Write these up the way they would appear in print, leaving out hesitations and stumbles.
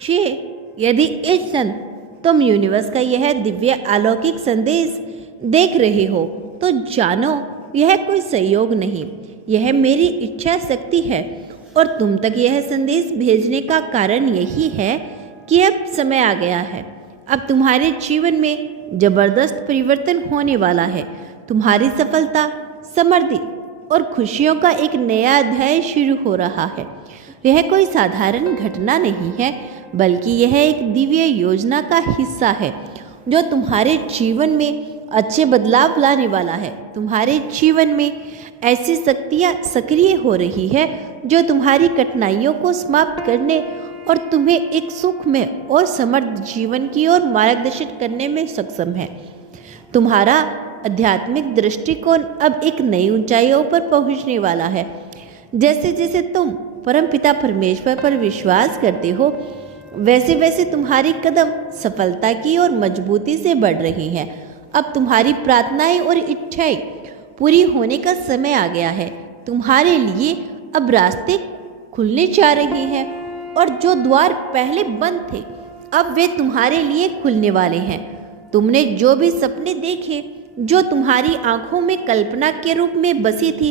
छे यदि इस क्षण तुम यूनिवर्स का यह दिव्य अलौकिक संदेश देख रहे हो तो जानो यह कोई संयोग नहीं, यह मेरी इच्छा शक्ति है और तुम तक यह संदेश भेजने का कारण यही है कि अब समय आ गया है। अब तुम्हारे जीवन में जबरदस्त परिवर्तन होने वाला है। तुम्हारी सफलता, समृद्धि और खुशियों का एक नया अध्याय शुरू हो रहा है। यह कोई साधारण घटना नहीं है, बल्कि यह एक दिव्य योजना का हिस्सा है जो तुम्हारे जीवन में अच्छे बदलाव लाने वाला है। तुम्हारे जीवन में ऐसी शक्तियाँ सक्रिय हो रही है जो तुम्हारी कठिनाइयों को समाप्त करने और तुम्हें एक सुखमय और समृद्ध जीवन की ओर मार्गदर्शित करने में सक्षम है। तुम्हारा आध्यात्मिक दृष्टिकोण अब एक नई ऊंचाइयों पर पहुंचने वाला है। जैसे जैसे तुम परमपिता परमेश्वर पर विश्वास करते हो, वैसे वैसे तुम्हारी कदम सफलता की ओर मजबूती से बढ़ रही हैं। अब तुम्हारी प्रार्थनाएं और इच्छाएं पूरी होने का समय आ गया है। तुम्हारे लिए अब रास्ते खुलने जा रहे हैं और जो द्वार पहले बंद थे अब वे तुम्हारे लिए खुलने वाले हैं। तुमने जो भी सपने देखे, जो तुम्हारी आंखों में कल्पना के रूप में बसी थी,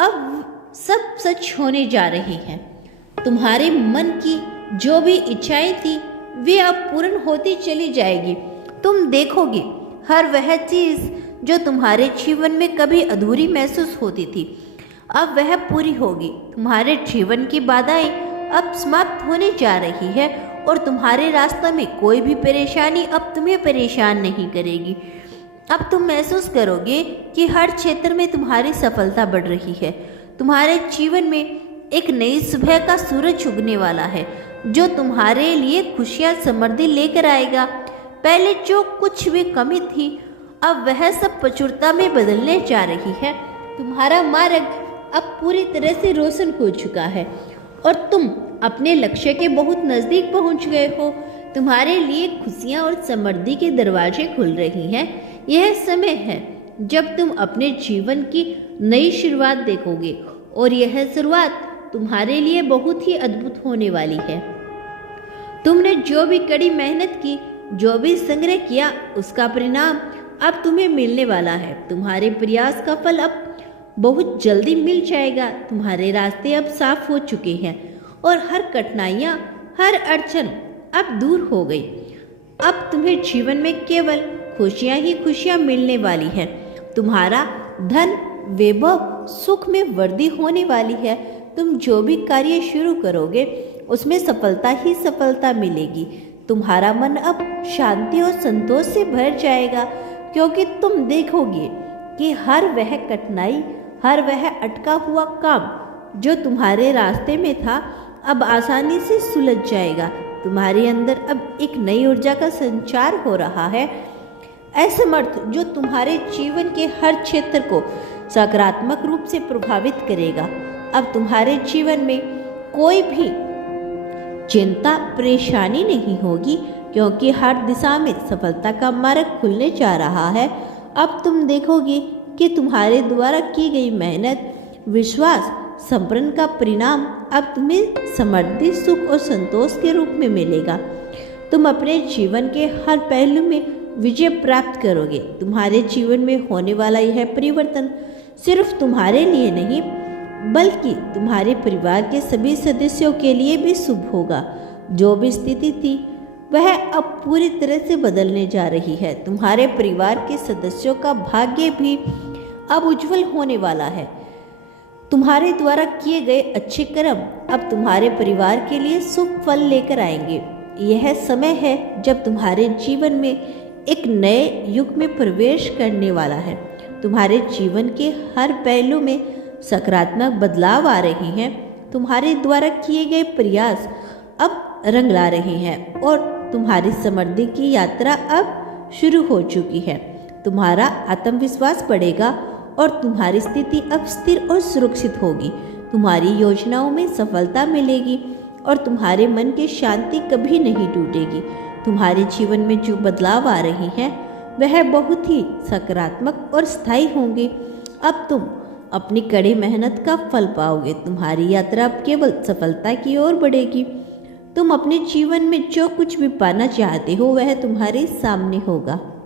अब सब सच होने जा रही हैं। तुम्हारे मन की जो भी इच्छाएं थी वे अब पूर्ण होती चली जाएगी। तुम देखोगे हर वह चीज जो तुम्हारे जीवन में कभी अधूरी महसूस होती थी अब वह पूरी होगी। तुम्हारे जीवन की बाधाएं अब समाप्त होने जा रही है और तुम्हारे रास्ते में कोई भी परेशानी अब तुम्हें परेशान नहीं करेगी। अब तुम महसूस करोगे कि हर क्षेत्र में तुम्हारी सफलता बढ़ रही है। तुम्हारे जीवन में एक नई सुबह का सूरज उगने वाला है जो तुम्हारे लिए खुशियां, समृद्धि लेकर आएगा। पहले जो कुछ भी कमी थी अब वह सब प्रचुरता में बदलने जा रही है। तुम्हारा मार्ग अब पूरी तरह से रोशन हो चुका है और तुम अपने लक्ष्य के बहुत नजदीक पहुंच गए हो। तुम्हारे लिए खुशियां और समृद्धि के दरवाजे खुल रही हैं। यह समय है जब तुम अपने जीवन की नई शुरुआत देखोगे और यह शुरुआत तुम्हारे लिए बहुत ही अद्भुत होने वाली है। तुमने जो भी कड़ी मेहनत की, जो भी संग्रह किया, उसका परिणाम अब तुम्हें मिलने वाला है। तुम्हारे प्रयास का फल अब बहुत जल्दी मिल जाएगा। तुम्हारे रास्ते अब साफ हो चुके हैं और हर कठिनाइयाँ, हर अड़चन अब दूर हो गई। अब तुम्हें जीवन में केवल खुशियाँ ही खुशियाँ मिलने वाली हैं। तुम्हारा धन, वैभव, सुख में वृद्धि होने वाली है। तुम जो भी कार्य शुरू करोगे उसमें सफलता ही सफलता मिलेगी। तुम्हारा मन अब शांति और संतोष से भर जाएगा क्योंकि तुम देखोगे कि हर वह कठिनाई, हर वह अटका हुआ काम जो तुम्हारे रास्ते में था अब आसानी से सुलझ जाएगा। तुम्हारे अंदर अब एक नई ऊर्जा का संचार हो रहा है, असमर्थ जो तुम्हारे जीवन के हर क्षेत्र को सकारात्मक रूप से प्रभावित करेगा। अब तुम्हारे जीवन में कोई भी चिंता, परेशानी नहीं होगी क्योंकि हर दिशा में सफलता का मार्ग खुलने जा रहा है। अब तुम देखोगे कि तुम्हारे द्वारा की गई मेहनत, विश्वास, संपन्न का परिणाम अब तुम्हें समृद्धि, सुख और संतोष के रूप में मिलेगा। तुम अपने जीवन के हर पहलू में विजय प्राप्त करोगे। तुम्हारे जीवन में होने वाला यह परिवर्तन सिर्फ तुम्हारे लिए नहीं बल्कि तुम्हारे परिवार के सभी सदस्यों के लिए भी शुभ होगा। जो भी स्थिति थी वह अब पूरी तरह से बदलने जा रही है। तुम्हारे परिवार के सदस्यों का भाग्य भी अब उज्जवल होने वाला है। तुम्हारे द्वारा किए गए अच्छे कर्म अब तुम्हारे परिवार के लिए शुभ फल लेकर आएंगे। यह समय है जब तुम्हारे जीवन में एक नए युग में प्रवेश करने वाला है। तुम्हारे जीवन के हर पहलू में सकारात्मक बदलाव आ रहे हैं। तुम्हारे द्वारा किए गए प्रयास अब रंग ला रहे हैं और तुम्हारी समृद्धि की यात्रा अब शुरू हो चुकी है। तुम्हारा आत्मविश्वास बढ़ेगा और तुम्हारी स्थिति अब स्थिर और सुरक्षित होगी। तुम्हारी योजनाओं में सफलता मिलेगी और तुम्हारे मन की शांति कभी नहीं टूटेगी। तुम्हारे जीवन में जो बदलाव आ रहे हैं वह बहुत ही सकारात्मक और स्थायी होंगे। अब तुम अपनी कड़ी मेहनत का फल पाओगे। तुम्हारी यात्रा अब केवल सफलता की ओर बढ़ेगी। तुम अपने जीवन में जो कुछ भी पाना चाहते हो वह तुम्हारे सामने होगा।